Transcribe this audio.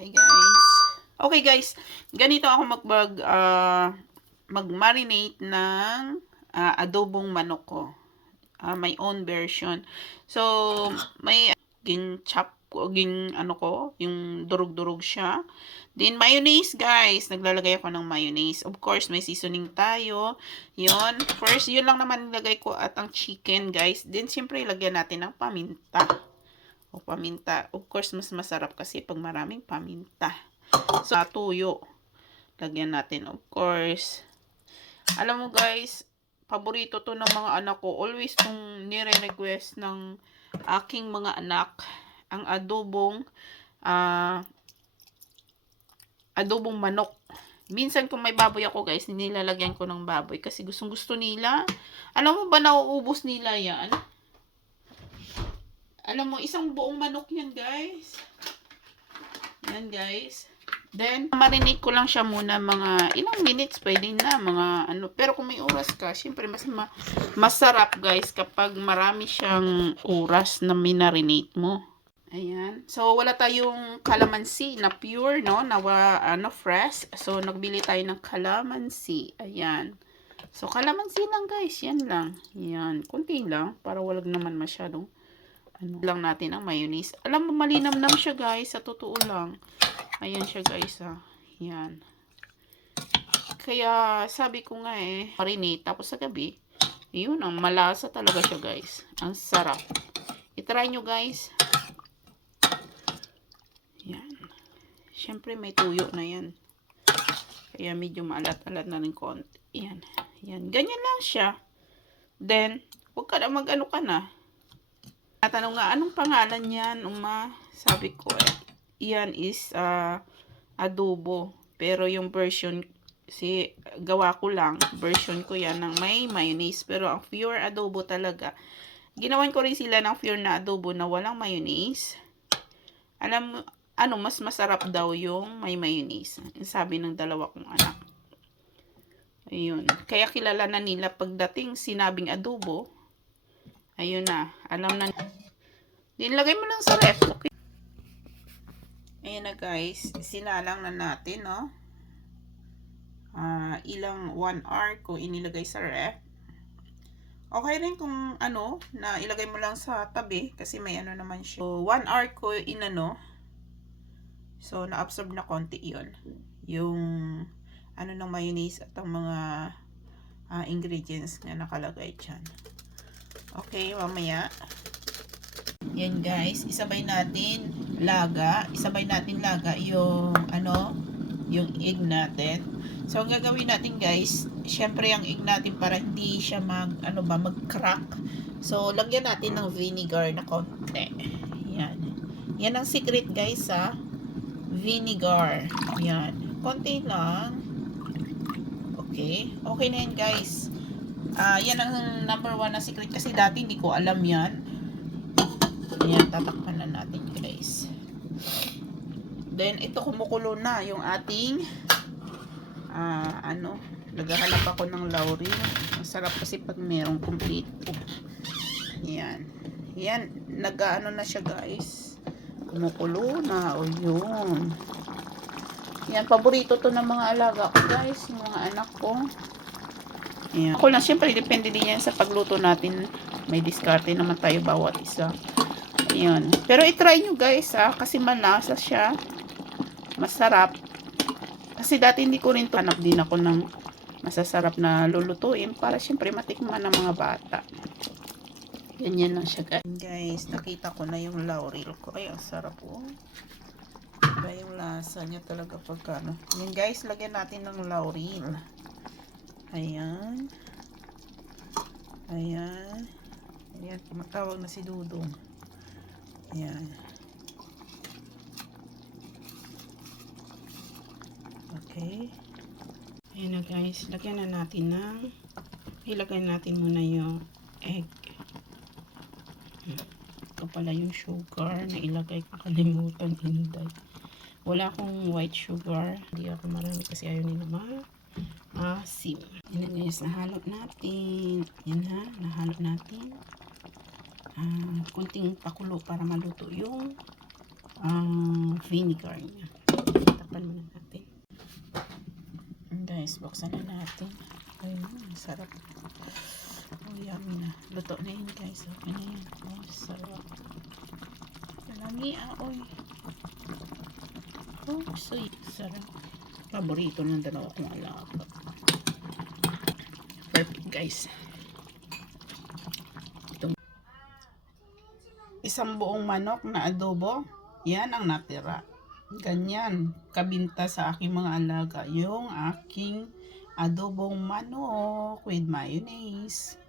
Hi guys. Okay guys, ganito ako mag-marinate ng adobong manok ko. My own version. So, may chop ko, yung durug-durug siya. Then, mayonnaise guys. Naglalagay ako ng mayonnaise. Of course, may seasoning tayo. Yun. First, yun lang naman nilagay ko at ang chicken guys. Then, siyempre, lagyan natin ng paminta. O paminta. Of course, mas masarap kasi pag maraming paminta. So, tuyo. Lagyan natin, of course. Alam mo guys, paborito to ng mga anak ko. Always kung nire-request ng aking mga anak, ang adobong manok. Minsan kung may baboy ako guys, nilalagyan ko ng baboy kasi gustong gusto nila. Alam mo ba nauubos nila yan? Alam mo, isang buong manok yan guys. Yan guys. Then, marinate ko lang siya muna mga ilang minutes, pwede na, mga ano. Pero kung may oras ka, syempre masarap guys kapag marami siyang oras na minarinate mo. Ayan. So, wala tayong calamansi na pure, no? Na fresh. So, nagbili tayo ng calamansi. Ayan. So, calamansi lang guys. Yan lang. Yan. Kunti lang. Para walang naman masyadong lang natin ang mayonnaise. Alam mo, malinamnam siya guys. Sa totoo lang. Ayan siya guys ha. Yan. Kaya sabi ko nga marinate. Tapos sa gabi, yun ang malasa talaga siya guys. Ang sarap. I-try nyo guys. Yan. Siyempre may tuyo na yan. Kaya medyo maalat-alat na rin konti. Yan. Yan. Ganyan lang siya. Then, huwag ka na mag-ano ka na. Natanong nga, anong pangalan yan, Uma? Sabi ko, yan is adobo. Pero yung version, gawa ko lang, version ko yan ng may mayonnaise. Pero ang pure adobo talaga, ginawan ko rin sila ng pure na adobo na walang mayonnaise. Alam mo, mas masarap daw yung may mayonnaise. Sabi ng dalawa kong anak. Ayun. Kaya kilala na nila pagdating sinabing adobo. Ayun na. Alam na. Nilagay mo lang sa ref. Okay. Ayan na guys. Sinalang na natin, no? Ilang 1 hour ko inilagay sa ref. Okay rin kung na ilagay mo lang sa tabi. Kasi may naman siya. So, 1 hour ko So, na-absorb na konti yun. Yung ng mayonnaise at ang mga ingredients na nakalagay dyan. Okay, mamaya. Yan guys, isabay natin laga yung yung egg natin. So, ang gagawin natin guys, syempre ang egg natin para hindi siya mag-crack. So, lagyan natin ng vinegar na konti. Yan. Yan ang secret guys ha. Vinegar. Yan. Konti lang. Okay. Okay na yan guys. Yan ang number 1 na secret kasi dati hindi ko alam yan. Ayan, tatakpan na natin guys. Then, ito kumukulo na yung ating naghahanap ako ng laurel. Masarap kasi pag merong complete. Ayan. Ayan, na siya guys. Kumukulo na. O yun. Yan, paborito to ng mga alaga ko guys. Yung mga anak ko. Ayan. Ako lang, syempre, depende din yan sa pagluto natin. May diskarte naman tayo bawat isa. Ayan. Pero i-try nyo guys kasi malasa siya. Masarap. Kasi dati hindi ko rin to. Hanap din ako ng masasarap na lulutuin para syempre matikman ng mga bata. Ganyan lang siya guys. Guys, nakita ko na yung laurel ko. Ay, ang sarap po. Iba yung lasa niya talaga pagka Yan guys, lagyan natin ng laurel. Ayan. Ayan. Ayan, tumatawag na si Dudong. Ayan. Okay. Ayan na guys, lagyan na natin ilagay natin muna yung egg. Ito pala yung sugar na ilagay ko, kalimutan hinday. Wala akong white sugar. Hindi ako marami kasi ayaw nila maasim. Yan guys, nahalo natin. Yan ha, nahalo natin. Kunting pakulo para maluto yung vinegar niya. Tapan muna natin. Guys, buksan na natin. Ayun, sarap. Oh, yummy na. Luto na yun, guys. Okay na yan. Oh, sarap. Lami, oy. Oh, sweet. Sarap. Paborito ng dalawa kong alaga. Perfect, guys. Ito. Isang buong manok na adobo. Yan ang natira. Ganyan. Kabinta sa aking mga alaga. Yung aking adobong manok with mayonnaise.